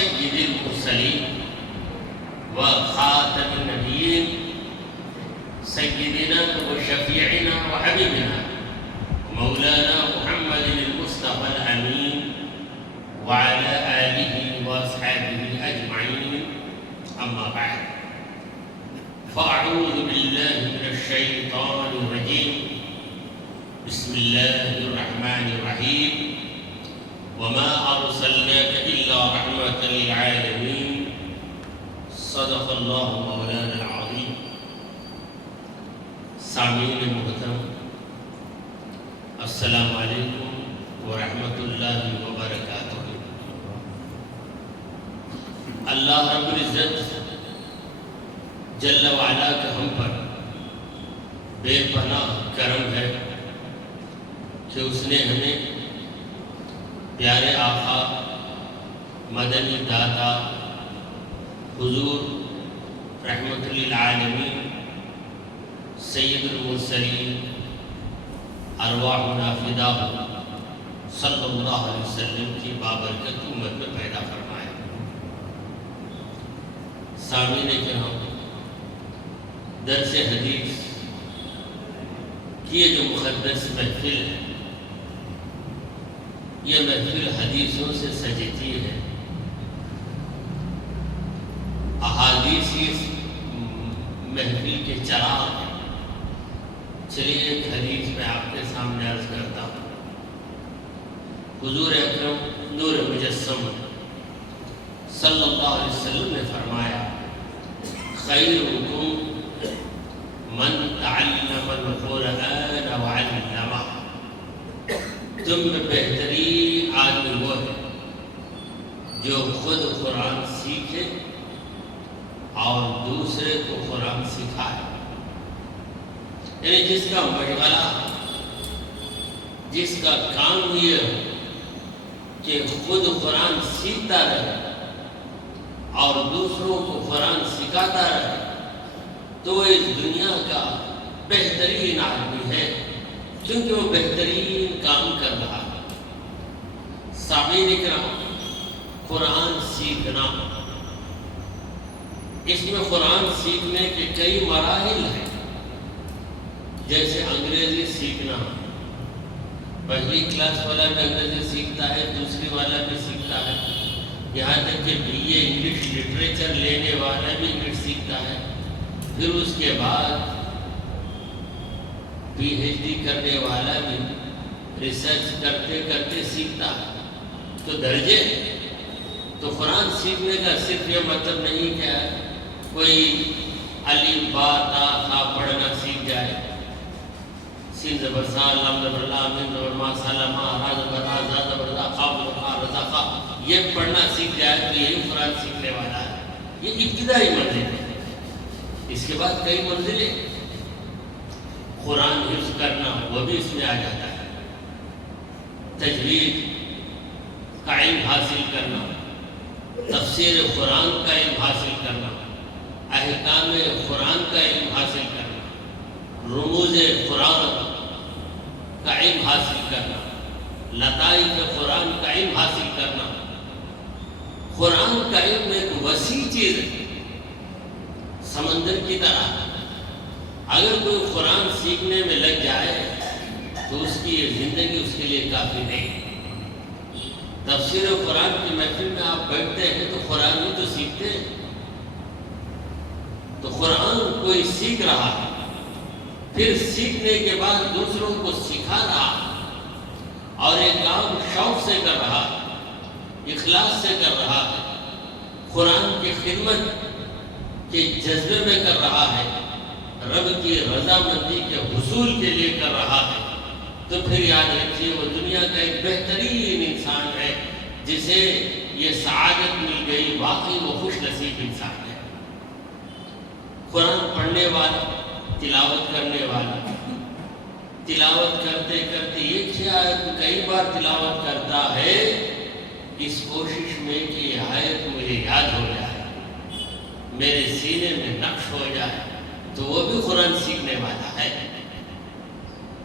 سید المرسلین وخاتم النبیین سیدنا وشفیعنا وحبیبنا مولانا محمد المصطفى الامین وعلى آلہ واصحابہ اجمعین، اما بعد فاعوذ باللہ من الشیطان الرجیم، بسم اللہ الرحمن الرحیم، وما ارسلناک الا رحمة للعالمین، صدق اللہ مولانا العظیم۔ سامعین محترم، السلام علیکم ورحمۃ اللہ وبرکاتہ۔ اللہ رب العزت جل وعلا کا ہم پر بے پناہ کرم ہے کہ اس نے ہمیں پیارے آقا مدنی داتا حضور رحمت للعالمین سید المرسلین ارواحنا فداہ صلی اللہ علیہ وسلم کی بابرکت امت میں پیدا فرمایا۔ سامعین کرام، درس حدیث کی یہ جو مقدس محفل ہے، یہ محفل حدیثوں سے سجتی ہے۔ احادیث اس محفل کے چراغ ہیں۔ چلیے ایک حدیث میں آپ کے سامنے عرض کرتا ہوں۔ حضور اکرم نور مجسم صلی اللہ علیہ وسلم نے فرمایا، خیرکم من تعلم القرآن وعلمہ، تم میں بہترین آدمی وہ ہے جو خود قرآن سیکھے اور دوسرے کو قرآن سکھائے۔ یعنی جس کا مشغلہ، جس کا کام یہ ہے کہ خود قرآن سیکھتا رہے اور دوسروں کو قرآن سکھاتا رہے، تو وہ اس دنیا کا بہترین آدمی ہے، کیونکہ وہ بہترین کام کر رہا ہے۔ سامعین کرام، قرآن سیکھنا، اس میں قرآن سیکھنے کے کئی مراحل ہیں۔ جیسے انگریزی سیکھنا، پہلی کلاس والا بھی انگریزی سیکھتا ہے، دوسری والا بھی سیکھتا ہے، یہاں تک کہ BA انگلش لٹریچر لینے والا بھی انگلش سیکھتا ہے، پھر اس کے بعد PhD کرنے والا بھی ریسرچ کرتے کرتے سیکھتا ہے۔ تو درجے، تو قرآن سیکھنے کا صرف یہ مطلب نہیں کہ کوئی الف با تا خا پڑھنا سیکھ جائے، سین زبر سا لام زبر لا میم زبر ما سلما را زبر را زا زبر زا خا زبر رضا خا، یہ پڑھنا سیکھ جائے تو یہی قرآن سیکھنے والا ہے۔ یہ ابتدائی منزل ہے۔ اس کے بعد کئی منزلیں، قرآن حفظ کرنا وہ بھی اس میں آ جاتا ہے، تجوید کا علم حاصل کرنا، تفسیر قرآن کا علم حاصل کرنا، احکام قرآن کا علم حاصل کرنا، رموز قرآن کا علم حاصل کرنا، لطائف قرآن کا علم حاصل کرنا۔ قرآن کا علم ایک وسیع چیز ہے، سمندر کی طرح۔ اگر کوئی قرآن سیکھنے میں لگ جائے تو اس کی یہ زندگی اس کے لیے کافی نہیں۔ تفسیر قرآن کی محفل میں آپ بیٹھتے ہیں تو قرآن ہی تو سیکھتے ہیں۔ تو قرآن کوئی سیکھ رہا ہے، پھر سیکھنے کے بعد دوسروں کو سکھا رہا ہے، اور ایک کام شوق سے کر رہا ہے، اخلاص سے کر رہا ہے، قرآن کی خدمت کے جذبے میں کر رہا ہے، رب کی رضامندی کے حصول کے لیے کر رہا ہے، تو پھر یاد رکھیے وہ دنیا کا ایک بہترین انسان ہے جسے یہ سعادت مل گئی۔ واقعی وہ خوش نصیب انسان ہے۔ قرآن پڑھنے والا، تلاوت کرنے والا، تلاوت کرتے کرتے یہ کیا ہے کہ کئی بار تلاوت کرتا ہے اس کوشش میں کہ یہ آیت مجھے یاد ہو جائے، میرے سینے میں نقش ہو جائے، تو وہ بھی قرآن سیکھنے والا ہے۔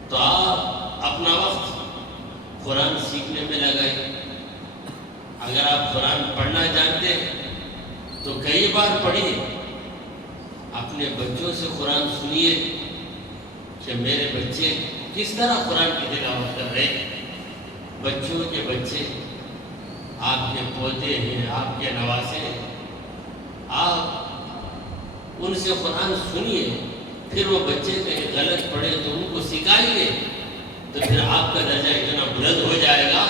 تو آپ اپنا وقت قرآن سیکھنے میں لگائیں۔ اگر آپ قرآن پڑھنا جانتے تو کئی بار پڑھیے، اپنے بچوں سے قرآن سنیے کہ میرے بچے کس طرح قرآن کی تلاوت کر رہے ہیں۔ بچوں کے بچے آپ کے پوتے ہیں، آپ کے نواسے ہیں، آپ ان سے قرآن سنیے، پھر وہ بچے کہیں غلط پڑھے تو ان کو سکھائیے، تو پھر آپ کا درجہ اتنا بلند ہو جائے گا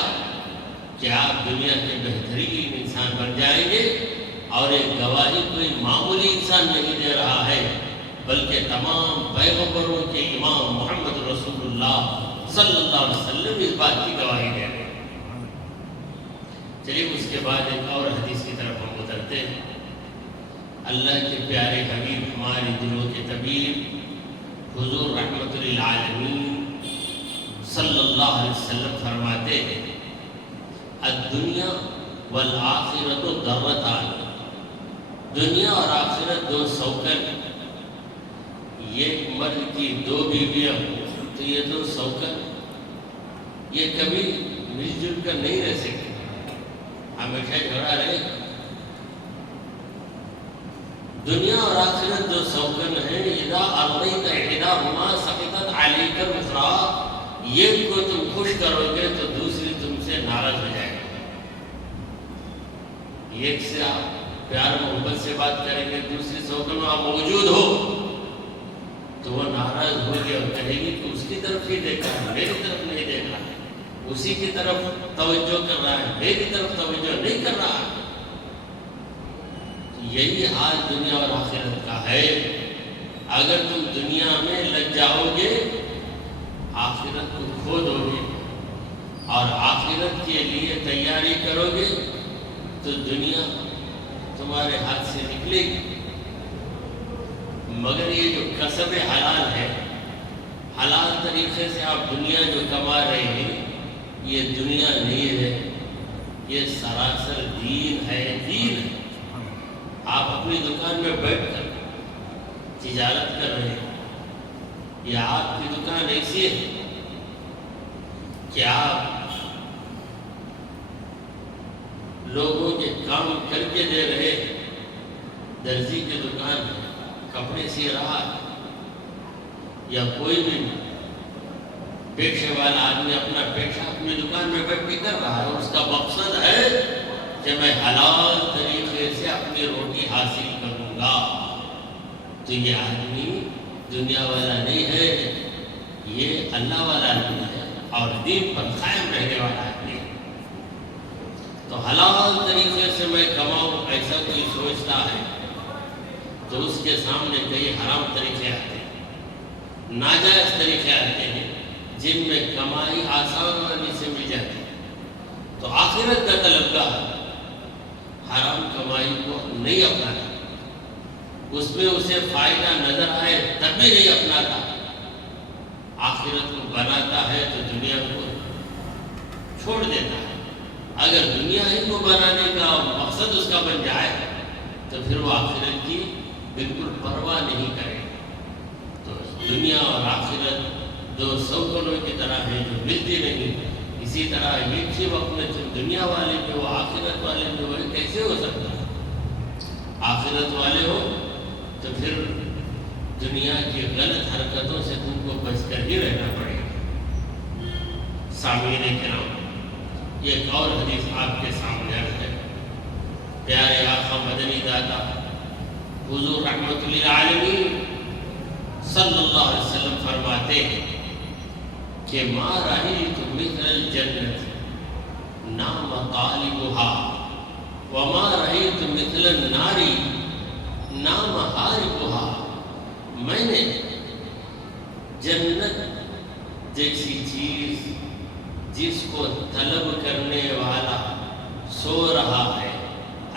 کہ آپ دنیا کے بہترین انسان بن جائیں گے۔ اور ایک گواہی کوئی معمولی انسان نہیں دے رہا ہے، بلکہ تمام پیغمبروں کے امام محمد رسول اللہ صلی اللہ علیہ وسلم اس بات کی گواہی دے رہے ہیں۔ چلیے اس کے بعد ایک اور حدیث کی طرف ہم اترتے ہیں۔ اللہ کے پیارے حبیب، ہمارے دلوں کے طبیب حضور رحمت للعالمین صلی اللہ علیہ وسلم فرماتے ہیں، الدنیا والآخرۃ ضرتان، دنیا اور آخرت دو سوکن، ایک مرد کی دو بیویاں تو یہ دو سوکن یہ کبھی مل جل کر نہیں رہ سکتے، ہمیشہ جھگڑا رہے۔ دنیا اور آخرت دو سوکن ہیں، اذا ارضیت احداہما سقطت علیک الاخری، ایک کو تم خوش کرو گے تو دوسری تم سے ناراض ہو جائے گی۔ ایک سے آپ پیار محبت سے بات کریں گے، دوسری سوکن میں آپ موجود ہو تو وہ ناراض ہوگی اور کہے گی کہ اس کی طرف ہی دیکھ رہا ہے، میری طرف نہیں دیکھ رہا ہے، اسی کی طرف توجہ کر رہا ہے، میری طرف توجہ نہیں کر رہا ہے۔ یہی حال دنیا اور آخرت کا ہے۔ اگر تم دنیا میں لگ جاؤ گے، آخرت کو کھو دو گے، اور آخرت کے لیے تیاری کرو گے تو دنیا تمہارے ہاتھ سے نکلے گی۔ مگر یہ جو کسب حلال ہے، حلال طریقے سے آپ دنیا جو کما رہے ہیں، یہ دنیا نہیں ہے، یہ سراسر دین ہے، دین ہے۔ آپ اپنی دکان میں بیٹھ کر تجارت کر رہے ہیں، یہ آپ کی دکان ایسی ہے کہ آپ لوگوں کے کام کر کے دے رہے، درزی کی دکان ہے، کپڑے سی رہا ہے، یا کوئی بھی پیشے والا آدمی اپنا پیشہ اپنی دکان میں بیٹھ کے کر رہا ہے، اور اس کا مقصد ہے کہ میں حلال طریقے سے اپنی روٹی حاصل کروں گا، تو یہ آدمی دنیا والا نہیں ہے، یہ اللہ والا آدمی ہے اور دین پر قائم رہنے والا آدمی ہے۔ تو حلال طریقے سے میں کماؤں ایسا کوئی سوچتا ہے تو اس کے سامنے کئی حرام طریقے آتے ہیں، ناجائز طریقے آتے ہیں جن میں کمائی آسانی سے مل جاتی ہے۔ تو آخرت کا طلبگار حرام کمائی کو نہیں اپناتا، اس میں اسے فائدہ نظر آئے تب بھی نہیں اپناتا، آخرت کو بناتا ہے تو دنیا کو چھوڑ دیتا ہے۔ اگر دنیا ہی کو بنانے کا مقصد اس کا بن جائے تو پھر وہ آخرت کی بالکل پرواہ نہیں کرے۔ تو دنیا اور آخرت دو سوکنوں کی طرح ہیں جو ملتی نہیں، اسی طرح ایک ہی وقت میں تم دنیا والے بھی ہو، آخرت والے بھی ہو، کیسے ہو سکتا ہے؟ آخرت والے ہو تو پھر دنیا کی غلط حرکتوں سے تم کو بچ کر ہی رہنا پڑے گا۔ سامعین کرام، یہ ایک اور حدیث آپ کے سامنے ہے۔ پیارے آقا مدنی داتا حضور رحمت للعالمین صلی اللہ علیہ وسلم فرماتے ہیں کہ ما رأیت مثل الجنت نام طالبها وما رأیت مثل النار نام حاربها۔ میں نے جنت جیسی چیز جس کو طلب کرنے والا سو رہا ہے،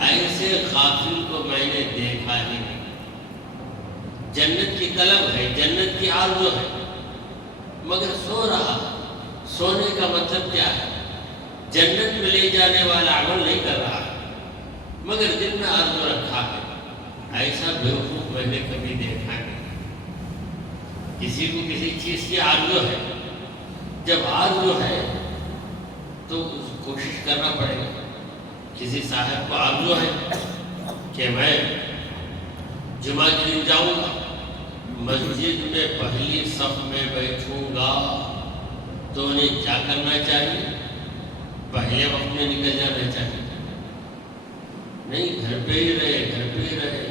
ایسے غافل کو میں نے دیکھا ہی نہیں۔ جنت کی طلب ہے، جنت کی آرزو ہے، مگر سو رہا۔ سونے کا مطلب کیا ہے؟ جنت میں لے جانے والا عمل نہیں کر رہا ہے، مگر دل میں آرزو رکھا ہے۔ ایسا بیوقوف میں نے کبھی دیکھا نہیں۔ کسی کو کسی چیز کی آرزو ہے، جب آرزو ہے تو کوشش کرنا پڑے گا۔ کسی صاحب کو آرزو ہے کہ کہ میں جمعہ کے دن جاؤں گا، مسجد میں پہلی صف میں بیٹھوں گا، تو انہیں کیا کرنا چاہیے؟ پہلے وقت میں نکل جانا چاہیے؟ نہیں، گھر پہ ہی رہے، گھر پہ ہی رہے۔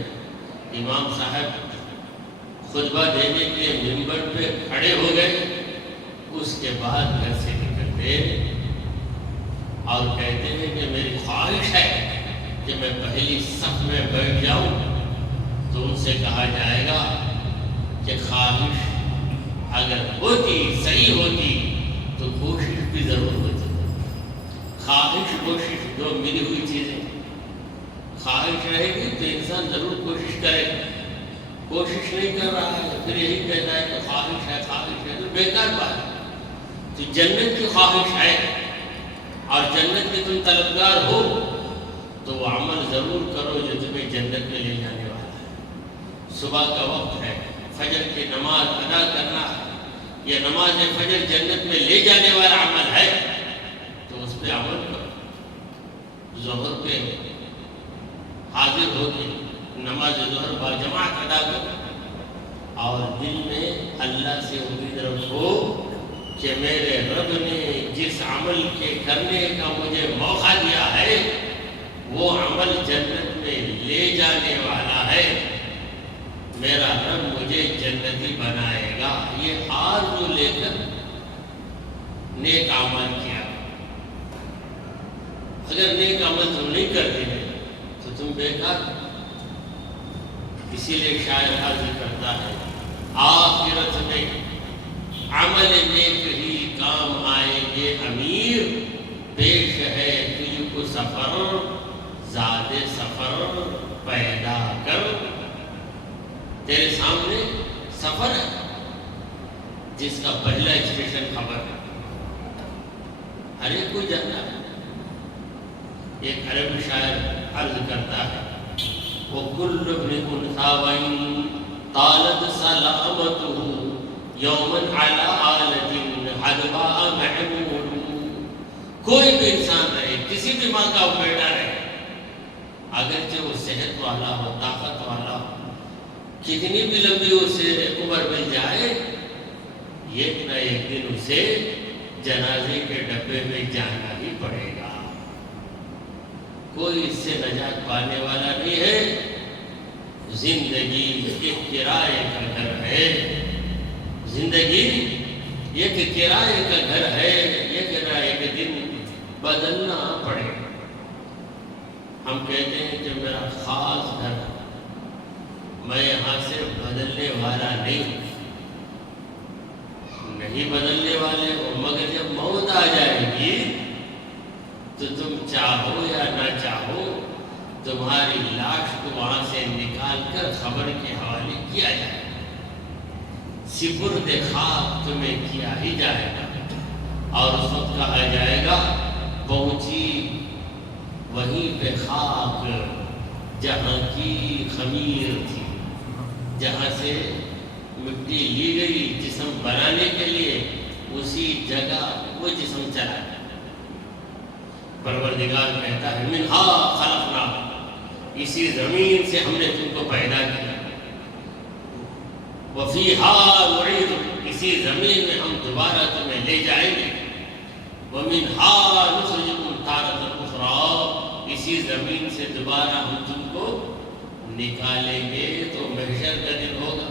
امام صاحب خطبہ دینے کے لیے منبر پہ کھڑے ہو گئے، اس کے بعد گھر سے نکلتے اور کہتے ہیں کہ میری خواہش ہے کہ میں پہلی صف میں بیٹھ جاؤں، تو ان سے کہا جائے گا کہ خواہش اگر ہوتی، صحیح ہوتی، تو کوشش بھی ضرور ہوتی۔ خواہش کوشش دو ملی ہوئی چیزیں، خواہش رہے گی تو انسان ضرور کوشش کرے گا، کوشش نہیں کر رہا ہے پھر یہی کہتا ہے کہ خواہش ہے، خواہش ہے، تو بیکار بات ہے۔ تو جنت کی خواہش ہے اور جنت کے تم طلبگار ہو تو وہ عمل ضرور کرو جو تمہیں جنت میں لے جانے والا ہے۔ صبح کا وقت ہے، فجر کی نماز ادا کرنا ہے، یہ نماز فجر جنت میں لے جانے والا عمل ہے، تو اس پہ عمل کرو۔ ظہر پہ حاضر ہو کے نماز ظہر باجماعت ادا کرو اور دل میں اللہ سے امید رکھو کہ میرے رب نے جس عمل کے کرنے کا مجھے موقع دیا ہے وہ عمل جنت میں لے جانے والا ہے، میرا رب مجھے جنتی بنائے گا۔ یہ آرزو لے کر نیک عمل کیا۔ اگر نیک عمل تم نہیں کرتے ہیں تو تم بیکار۔ اسی لیے شاعر عرض کرتا ہے، آخرت میں عمل نیک ہی کام آئیں گے امیر، پیش ہے تجھ کو سفر زاد سفر پیدا کر۔ تیرے سامنے سفر ہے جس کا پہلا اسٹیشن خبر ہے، ہر ایک کو جانا ہے۔ ایک عربی شاعر عرض کرتا ہے، وَكُلُّ ابْنِ أُنْثَىٰ وَإِن طَالَتْ سَلَامَتُهُ يَوْمًا عَلَىٰ آلَةٍ حَدْبَاءَ مَحْمُولٌ۔ کوئی بھی انسان رہے، کسی بھی ماں کا بیٹا رہے، اگرچہ وہ صحت والا ہو، طاقت والا ہو، کتنی بھی لمبی اسے عمر مل جائے، ایک نہ ایک دن اسے جنازے کے ڈبے میں جانا ہی پڑے گا۔ کوئی اس سے نجات پانے والا نہیں ہے۔ زندگی ایک کرائے کا گھر ہے، زندگی ایک کرائے کا گھر ہے، ایک نہ ایک دن بدلنا پڑے گا۔ ہم کہتے ہیں کہ میرا خاص گھر ہے، میں یہاں سے بدلنے والا نہیں بدلنے والے ہو، مگر جب موت آ جائے گی تو تم چاہو یا نہ چاہو تمہاری لاش کو وہاں سے نکال کر خبر کے حوالے کیا جائے گا، سپرد خاک تمہیں کیا ہی جائے گا، اور اس وقت کہا جائے گا پہنچی وہیں پہ خاک جہاں کی خمیر تھی، جہاں سے مٹی لی گئی جسم بنانے کے لیے، اسی جگہ وہ جسم چلا گیا۔ پروردگار کہتا ہے منہا خلقنا، اسی زمین سے ہم نے تم کو پیدا کیا، وفیہا نعید، اسی زمین میں ہم دوبارہ تمہیں لے جائیں گے، ومنہا نخرجکم تارۃ اخری، اسی زمین سے دوبارہ ہم تم کو نکالیں گے۔ تو محشر کا دن ہوگا،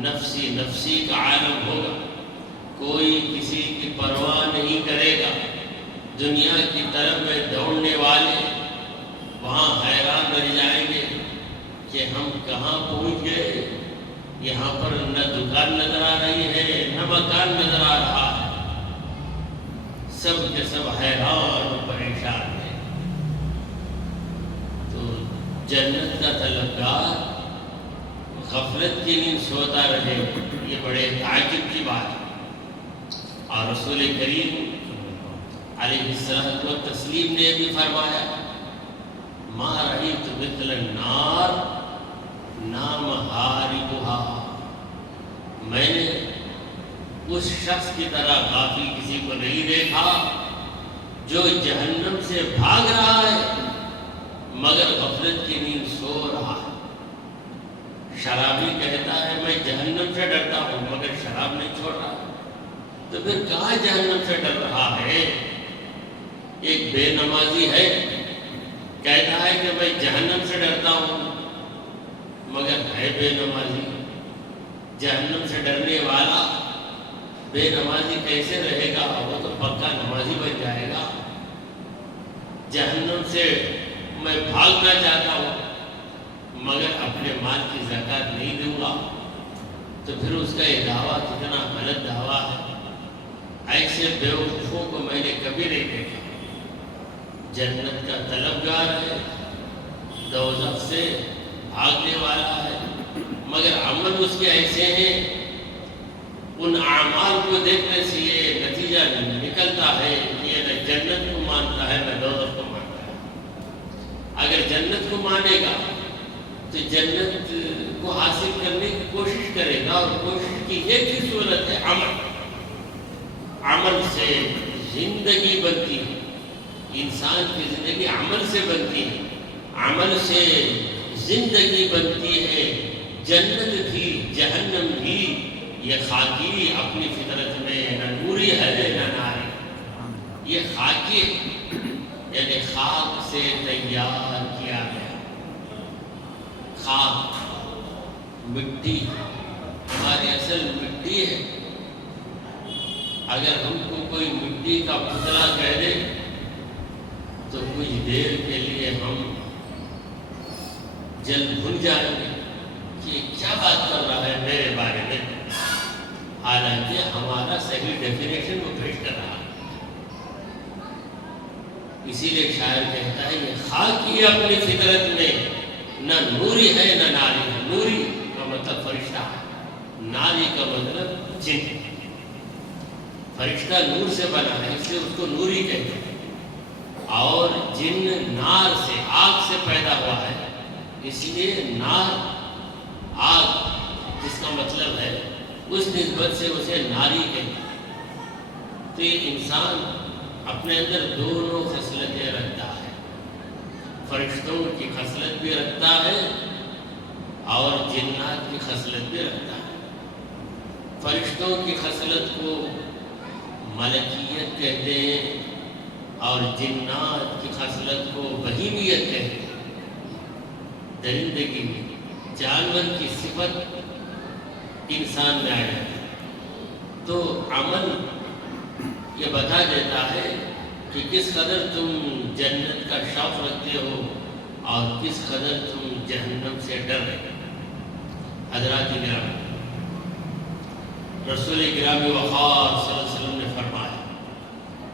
نفسی نفسی کا عالم ہوگا، کوئی کسی کی پرواہ نہیں کرے گا۔ دنیا کی طرف میں دوڑنے والے وہاں حیران رہ جائیں گے کہ ہم کہاں پہنچ گئے، یہاں پر نہ دکان نظر آ رہی ہے نہ مکان نظر آ رہا ہے، سب کے سب حیران و پریشان ہیں۔ تو جنت کا طلبگار غفلت کی نیند سوتا رہے، یہ بڑے تعجب کی بات ہے۔ اور رسول کریم علیہ الصلوۃ والتسلیم نے بھی فرمایا ما رأیت مثل النار نام حاربها، میں نے اس شخص کی طرح غافل کسی کو نہیں دیکھا جو جہنم سے بھاگ رہا ہے مگر غفلت کی نیند سو رہا ہے۔ شرابی کہتا ہے میں جہنم سے ڈرتا ہوں مگر شراب نہیں چھوڑ رہا، تو پھر کہاں جہنم سے ڈر رہا ہے؟ ایک بے نمازی ہے، کہتا ہے کہ میں جہنم سے ڈرتا ہوں مگر ہے بے نمازی۔ جہنم سے ڈرنے والا بے نمازی کیسے رہے گا؟ وہ تو پکا نمازی بن جائے گا۔ جہنم سے میں بھاگنا چاہتا ہوں مگر اپنے مال کی زکوٰۃ نہیں دوں گا، تو پھر اس کا یہ دعویٰ کتنا غلط دعویٰ ہے۔ ایسے بیوقوفوں کو میں نے کبھی نہیں دیکھا۔ جنت کا طلبگار ہے، دوزخ سے بھاگنے والا ہے، مگر عمل اس کے ایسے ہیں، ان اعمال کو دیکھنے سے یہ نتیجہ نکلتا ہے کہ یہ نہ جنت کو مانتا ہے نہ دوزخ کو مانتا ہے۔ اگر جنت کو مانے گا تو جنت کو حاصل کرنے کی کوشش کرے گا، اور کوشش کی ایک ہی صورت ہے عمل۔ عمل سے زندگی بنتی ہے، انسان کی زندگی عمل سے بنتی ہے، عمل سے زندگی بنتی ہے۔ جنت بھی جہنم بھی یہ خاکی اپنی فطرت میں نہ نوری ہے نہ ناری۔ یہ خاکی یعنی خاک سے تیار کیا گیا۔ خاک مٹی ہماری اصل مٹی ہے۔ اگر ہم کو کوئی مٹی کا پتلا کہہ دے تو کچھ دیر کے لیے ہم جلد بھول جائیں گے کہ کیا بات کر رہا ہے میرے بارے میں، حالانکہ ہمارا صحیح ڈیفینیشن وہ پیش کر رہا ہے۔ اسی لیے شاعر کہتا ہے یہ خاک ہی اپنی فطرت میں نہ نوری ہے نہ ناری ہے۔ نوری کا مطلب فرشتہ ہے، ناری کا مطلب جن۔ فرشتہ نور سے بنا ہے اس لیے اس کو نوری کہتے ہیں، اور جن نار سے آگ سے پیدا ہوا ہے اس لیے نار آگ جس کا مطلب ہے اس نسبت سے اسے ناری کہتے ہیں۔ تو یہ انسان اپنے اندر دونوں خصلتیں رکھتا ہے، فرشتوں کی خصلت بھی رکھتا ہے اور جنات کی خصلت بھی رکھتا ہے۔ فرشتوں کی خصلت کو ملکیت کہتے ہیں اور جنات کی خصلت کو بہیمیت کہتے ہیں۔ درندگی میں جانور کی صفت انسان میں آ جاتی ہے۔ تو عمل یہ بتا دیتا ہے کہ کس قدر تم جنت کا شوق رکھتے ہو اور کس قدر تم جہنم سے ڈر رہے ہو۔ حضرات گرامی، رسول گرامی وقار صلی اللہ علیہ وسلم نے فرمایا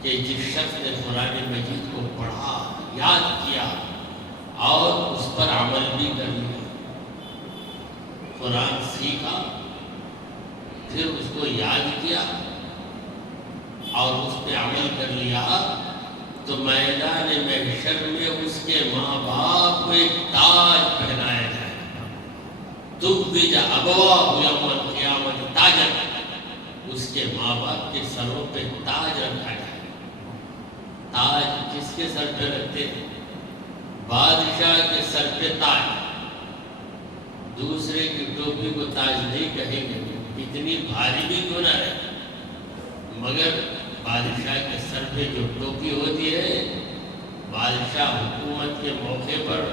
کہ جس شخص نے قرآن مجید کو پڑھا، یاد کیا اور اس پر عمل بھی کر لیا، قرآن سیکھا پھر اس کو یاد کیا اور اس پہ عمل کر لیا، تو میدان محشر میں اس کے ماں باپ کو ایک تاج پہنایا جائے گا۔ تُوِّجَ أَبَوَاهُ يَوْمَ الْقِيَامَةِ تَاجًا، اس کے ماں باپ کے سروں پہ تاج رکھا جائے گا۔ تاج کس کے سر پہ رکھتے ہیں؟ بادشاہ کے سر پہ تاج۔ دوسرے کی ٹوپی کو تاج نہیں کہیں گے، اتنی بھاری بھی کیوں نہ رہے، مگر بادشاہ کے سر پہ جو ٹوپی ہوتی ہے، بادشاہ حکومت کے موقع پر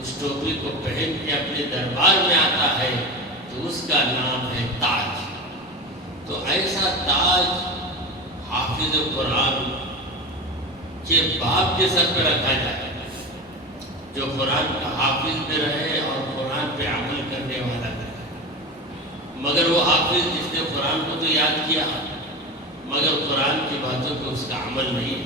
اس ٹوپی کو پہن کے اپنے دربار میں آتا ہے تو اس کا نام ہے تاج۔ تو ایسا تاج حافظ قرآن کے باپ کے سر پہ رکھا جائے، جو قرآن کا حافظ بھی رہے اور قرآن پہ عمل کرنے والا بھی رہے۔ مگر وہ حافظ جس نے قرآن کو تو یاد کیا مگر قرآن کی باتوں پہ اس کا عمل نہیں،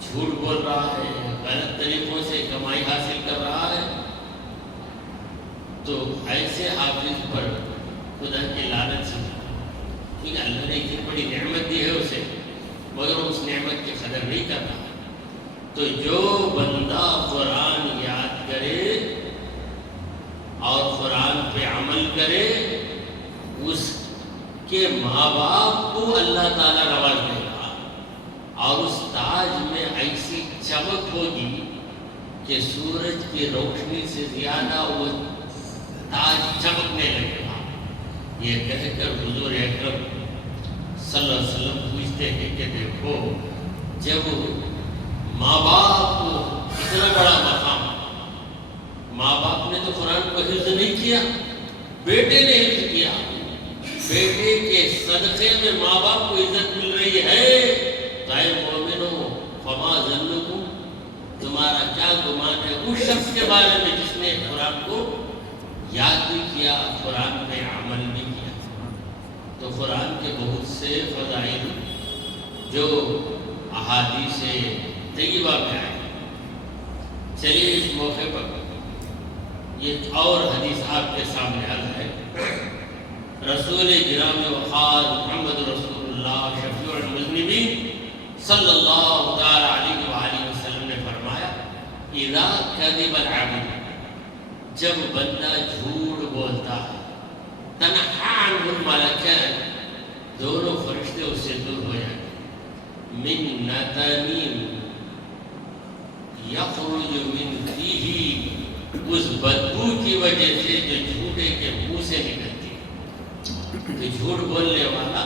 جھوٹ بول رہا ہے، غلط طریقوں سے کمائی حاصل کر رہا ہے، تو ایسے حافظ پر خدا کی لعنت سے، کیونکہ اللہ نے اتنی بڑی نعمت دی ہے اسے، مگر اس نعمت کی قدر نہیں کر رہا۔ تو جو بندہ قرآن یاد کرے اور قرآن پہ عمل کرے، اس کے ماں باپ کو اللہ تعالیٰ نواز دے گا، اور اس تاج میں ایسی چمک ہوگی کہ سورج کی روشنی سے زیادہ وہ تاج چمکنے لگے گا۔ یہ کہہ کر حضور اکرم صلی اللہ علیہ وسلم پوچھتے ہیں کہ دیکھو، جب ماں باپ کو اتنا بڑا مقام، ماں باپ نے تو قرآن کو حفظ نہیں کیا، بیٹے نے حفظ کیا، بیٹے کے صدقے میں ماں باپ کو عزت مل رہی ہے، تو اے مومنو فما ظنکم، تمہارا کیا گمان ہے اس شخص کے بارے میں جس نے قرآن کو یاد بھی کیا، قرآن پہ عمل بھی کیا۔ تو قرآن کے بہت سے فضائل جو احادیث طیبہ میں آئے، چلیے اس موقع پر یہ اور حدیث آپ کے سامنے عرض ہے۔ رسول گرامی وقار محمد رسول اللہ شفیع المذنبین صلی اللہ تعالی علیہ وآلہ وسلم نے فرمایا، اذا کذب العبد، جب بندہ جھوٹ بولتا ہے، تنحى عنه الملکان، دونوں فرشتے اس سے دور ہو جائیں، من نتن یخرج من فیہ، اس بدبو کی وجہ سے جو جھوٹے کے منہ سے نکلتی ہے۔ تو جھوٹ بولنے والا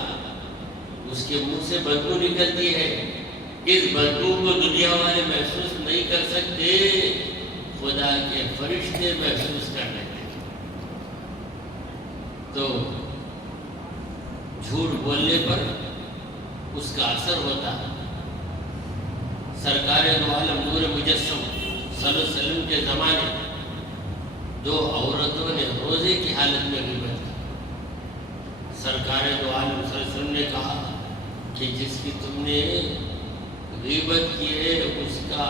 اس کے منہ سے بدبو نکلتی ہے، اس بدبو کو دنیا والے محسوس نہیں کر سکتے، خدا کے فرشتے محسوس کر لیتے ہیں۔ تو جھوٹ بولنے پر اس کا اثر ہوتا ہے۔ سرکار دو عالم نور مجسم صلی اللہ علیہ وسلم کے زمانے دو عورتوں نے روزے کی حالت میں غیبت کی۔ سرکار دو عالم صلی اللہ علیہ وسلم نے کہا کہ جس کی تم نے غیبت کی ہے اس کا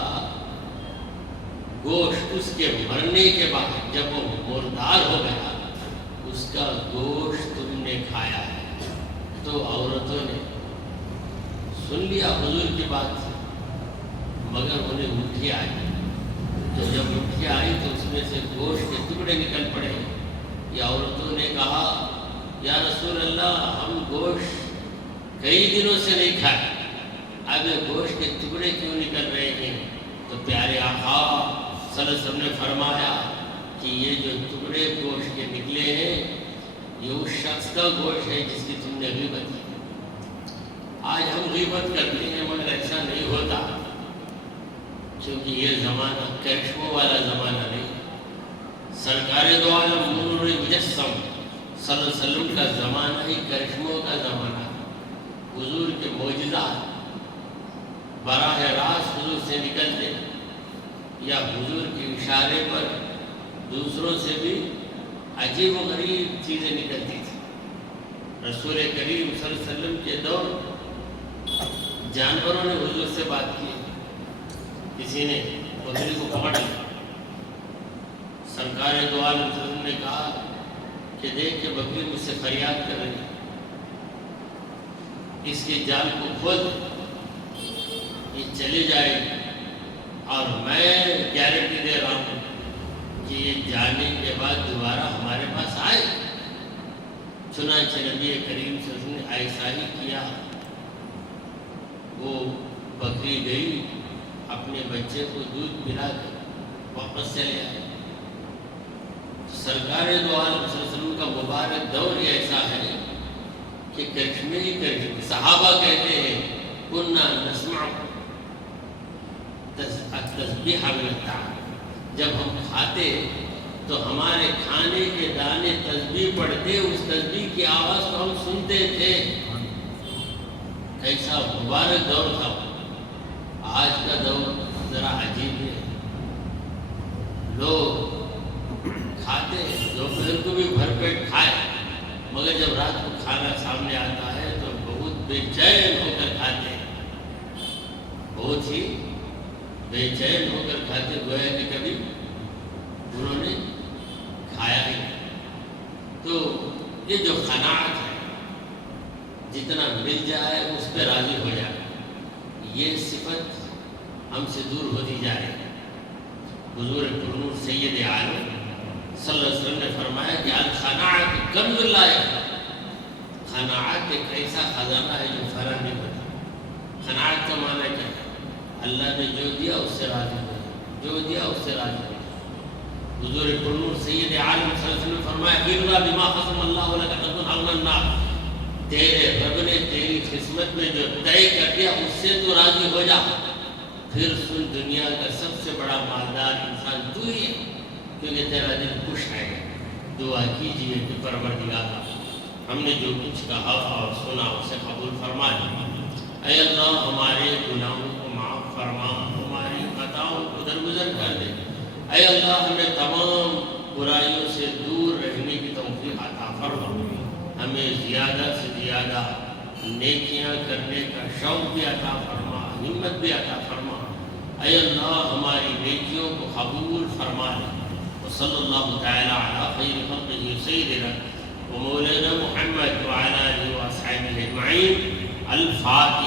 گوشت اس کے مرنے کے بعد جب وہ مردار ہو گیا اس کا گوشت تم نے کھایا ہے۔ تو عورتوں نے سن لیا حضور کی بات سے، مگر انہیں الٹی آئی۔ تو جب الٹی آئی تو اس میں سے گوشت کے ٹکڑے نکل پڑے۔ یہ عورتوں نے کہا، یا رسول اللہ، ہم گوشت کئی دنوں سے نہیں کھائے، اب یہ گوشت کے ٹکڑے کیوں نکل رہے ہیں؟ تو پیارے آقا صلی اللہ علیہ وسلم نے فرمایا کہ یہ جو ٹکڑے گوشت کے نکلے ہیں یہ اس شخص کا گوشت ہے جس کی تم نے غیبت کی۔ آج ہم غیبت کرتے ہیں مگر ایسا نہیں ہوتا، کیونکہ یہ زمانہ کرشموں والا زمانہ نہیں۔ سرکار دو عالم نور مجسم صلی اللہ علیہ وسلم کا زمانہ ہی کرشموں کا زمانہ ہے۔ حضور کے معجزات براہ راست حضور سے نکلتے یا حضور کے اشارے پر دوسروں سے بھی عجیب و غریب چیزیں نکلتی تھی۔ رسول کریم صلی اللہ علیہ وسلم کے دور جانوروں نے حضور سے بات کی، کسی نے بکری کو پکڑ لیا، سرکار دو عالم صلی اللہ علیہ وسلم نے کہا کہ دیکھ کہ بکری مجھ سے فریاد کر رہی ہے، اس کے جال کو کھول دے، یہ چلی جائے گی، اور میں گارنٹی دے رہا ہوں کہ یہ جانے کے بعد دوبارہ ہمارے پاس آئے۔ چنانچہ نبی کریم صلی اللہ علیہ وسلم نے ایسا ہی کیا۔ وہ بکری گئی، اپنے بچے کو دودھ پلا کر واپس چلے آئے۔ سرکار دو عالم صلی اللہ علیہ وسلم کا مبارک دور ہی ایسا ہے کہ کرشمے ہی کرشمے۔ صحابہ کہتے ہیں کننا نسمع التسبیح من الطعام، جب ہم کھاتے تو ہمارے کھانے کے دانے تسبیح پڑھتے، اس تسبیح کی آواز کو ہم سنتے تھے۔ کیسا مبارک دور تھا۔ آج کا دور ذرا عجیب ہے، لوگ کھاتے دوپہر کو بھی بھر پیٹ کھائے، مگر جب رات کو کھانا سامنے آتا ہے تو بہت بے چین ہو کر کھاتے ہیں، بہت ہی بے چین ہو کر کھاتے، گویا کہ کبھی انہوں نے کھایا ہی نہیں۔ تو یہ جو قناعت ہے، جتنا مل جائے اس پہ راضی ہو جائے، یہ صفت ہم سے دور ہوتی جا رہی ہے۔ حضور پرنور سید عالم صلی اللہ علیہ وسلم نے فرمایا کہ القناعت کنز لا یفنی، قناعت ایک ایسا خزانہ ہے جو فرا نہیں ہوتا۔ قناعت کا معنی کیا ہے؟ اللہ نے جو دیا اس سے راضی ہو، جو دیا اس سے راضی ہو۔ حضور پرنور سید عالم صلی اللہ علیہ وسلم نے فرمایا ارضا بما قسم اللہ لک تکن اغنى الناس، تیرے رب نے تیری قسمت میں جو طے کر دیا اس سے تو راضی ہو جا۔ پھر سن دنیا کا سب سے بڑا مالدار انسان تو ہی ہے، کیونکہ تیرا دل خوش ہے۔ دعا کیجئے کہ پروردگار ہم نے جو کچھ کہا اور سنا اسے قبول فرما لے۔ اے اللہ ہمارے گناہوں کو معاف فرما، ہماری خطاؤں کو درگزر کر دے۔ اے اللہ ہمیں تمام برائیوں سے دور رہنے کی توفیق عطا فرما، ہمیں زیادہ سے زیادہ نیکیاں کرنے کا شوق بھی عطا فرما، ہمت بھی عطا فرما۔ اے اللہ ہماری نیکیوں کو قبول فرما لے۔ وصلی اللہ تعالی علی خیر خلقہ سیدنا ومولانا محمد وعلى آله وأصحابه أجمعين۔ الفاتحة۔